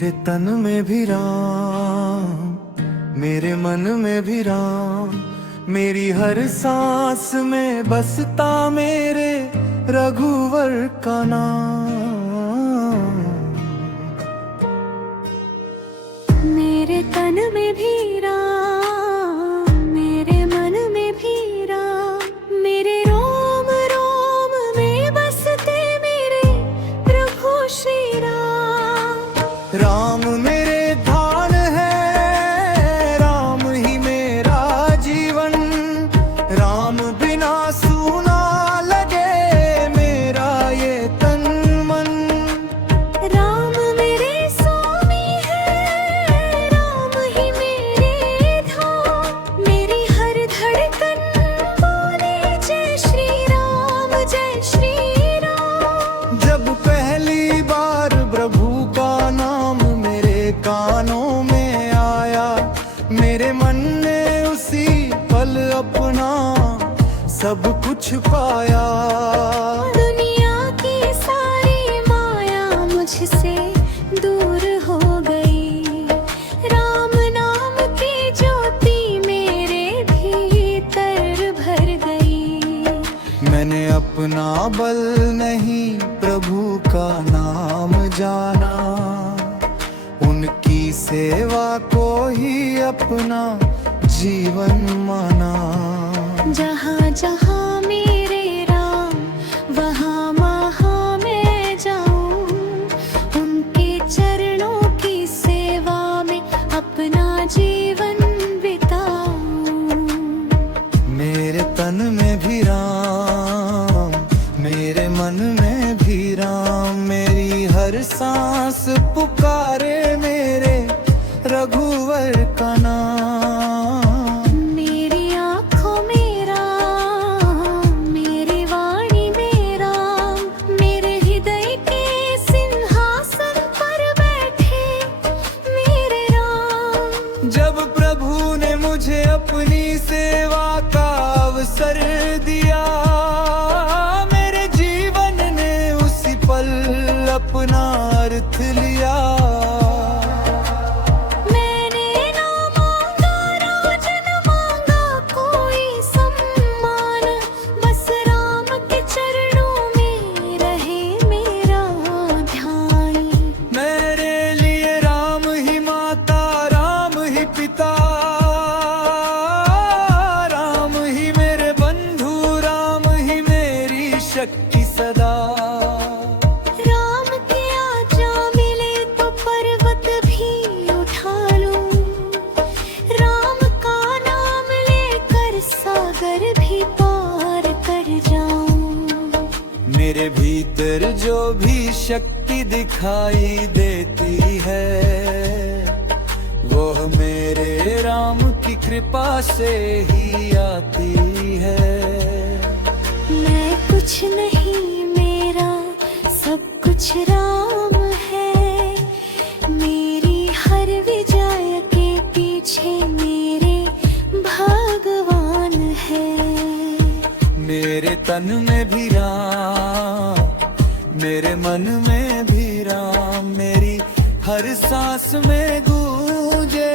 मेरे तन में भी राम, मेरे मन में भी राम, मेरी हर सांस में बसता मेरे रघुवर का नाम। मेरे तन में भी राम, मेरे मन में भी राम, मेरे रोम रोम में बसते मेरे प्रभु श्री राम। राम मेरे धान है, राम ही मेरा जीवन, राम बिना सूना लगे मेरा ये तन मन। राम मेरे स्वामी है, राम ही मेरे धाम, मेरी हर धड़कन बोले जय श्री राम, जय श्री राम। जब पहली बार प्रभु का नाम मेरे कानों में आया, मेरे मन ने उसी पल अपना सब कुछ पाया। दुनिया की सारी माया मुझसे दूर हो गई, राम नाम की ज्योति मेरे भीतर भर गई। मैंने अपना बल नहीं प्रभु का नाम जाना, उनकी सेवा को ही अपना जीवन माना। जहाँ जहाँ मेरे राम वहाँ वहाँ मैं जाऊँ, उनके चरणों की सेवा में अपना जीवन बिताऊँ। मेरे तन में भी राम, मेरे मन में भी राम, मेरी हर सांस पुकारे मेरे रघुवर का नाम। मेरी आँखों में राम, मेरी वाणी में राम, मेरे हृदय के सिंहासन पर बैठे मेरे राम। जब प्रभु ने मुझे अपनी सेवा का अवसर दिया, मेरे जीवन ने उसी पल अपना अर्थ लिया। मैंने ना मांगा राज, न मांगा कोई सम्मान, बस राम के चरणों में रहे मेरा ध्यान। मेरे लिए राम ही माता, राम ही पिता, राम ही मेरे बंधु, राम ही मेरी शक्ति सदा। राम की आज्ञा मिले तो पर्वत भी उठा लूं, राम का नाम लेकर सागर भी पार कर जाऊं। मेरे भीतर जो भी शक्ति दिखाई देती है, वो मेरे राम की कृपा से ही आती है। मैं कुछ नहीं, मेरा सब कुछ राम है, मेरी हर विजय के पीछे मेरे भगवान है। मेरे तन में भी राम, मेरे मन में भी राम, मेरी हर सांस में गूंजे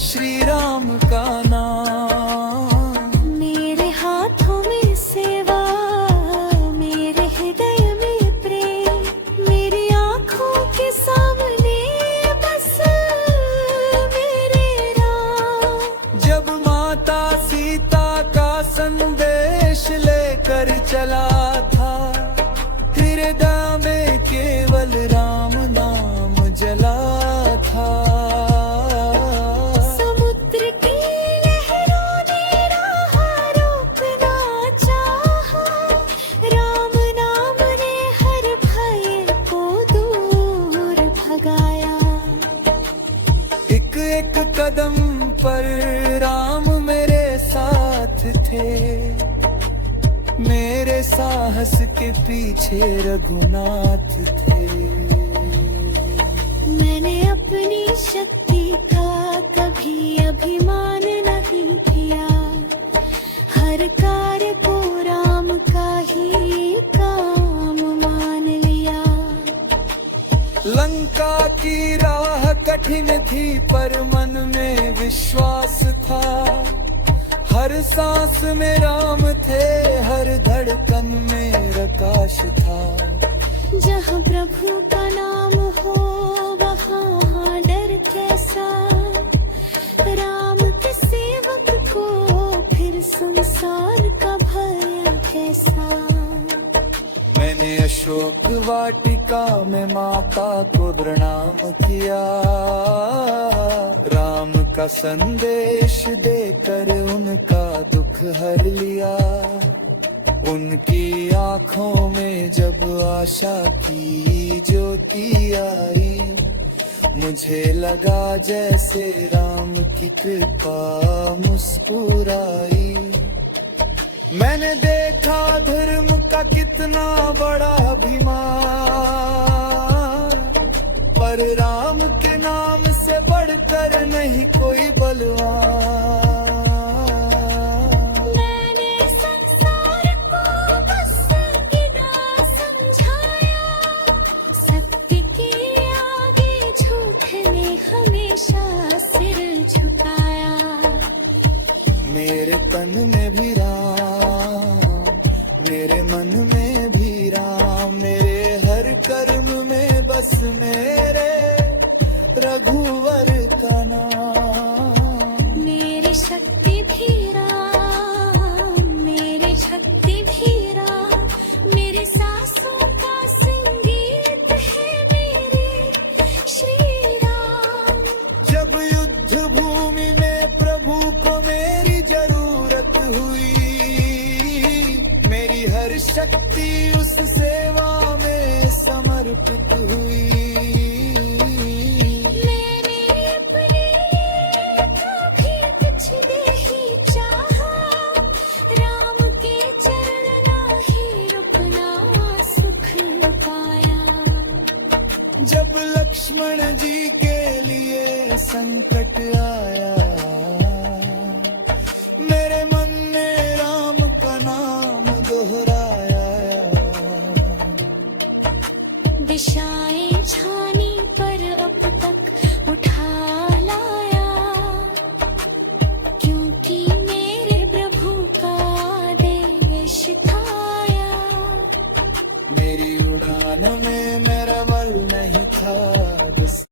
श्री राम का नाम। मेरे हाथों में सेवा, मेरे हृदय में प्रेम, मेरी आँखों के सामने बस मेरे राम। जब माता सीता का संदेश लेकर चला था, हृदय में केवल राम नाम जला था। समुद्र की लहरों ने राह रोकना चाहा, राम नाम ने हर भय को दूर भगाया। एक एक कदम पर राम मेरे साथ थे, मेरे साहस के पीछे रघुनाथ थे। मैंने अपनी शक्ति का कभी अभिमान नहीं किया, हर कार्य को राम का ही काम मान लिया। लंका की राह कठिन थी पर मन में विश्वास था। हर सांस में राम थे, हर धड़कन में प्रकाश था। जहाँ प्रभु का नाम हो वहाँ डर कैसा, राम के सेवक को फिर संसार का भय कैसा। मैंने अशोक वाटिका में माता को प्रणाम किया, राम का संदेश देकर उनका दुख हर लिया। उनकी आंखों में जब आशा की ज्योति आई, मुझे लगा जैसे राम की कृपा मुस्कुराई। मैंने देखा धर्म का कितना बड़ा अभिमान, पर राम के नाम से बढ़कर नहीं कोई बलवान। मैंने संसार को बस गिरा समझाया, सत्य के आगे झूठ ने हमेशा सिर झुकाया। मेरे तन में भी राम, मेरे मन में भी राम, मेरे हर कर्म में बस मेरे रघुवर का नाम। मेरी शक्ति भी राम, मेरी शक्ति भी राम, मेरे सांसों का संगीत है मेरे श्री राम। जब युद्ध भूमि में प्रभु को मेरी जरूरत हुई, मेरी हर शक्ति उस सेवा में समर्पित हुई। मैंने अपने कभी कुछ नहीं चाहा, राम के चरण ही रुकना सुख पाया। जब लक्ष्मण जी के लिए संकट आया,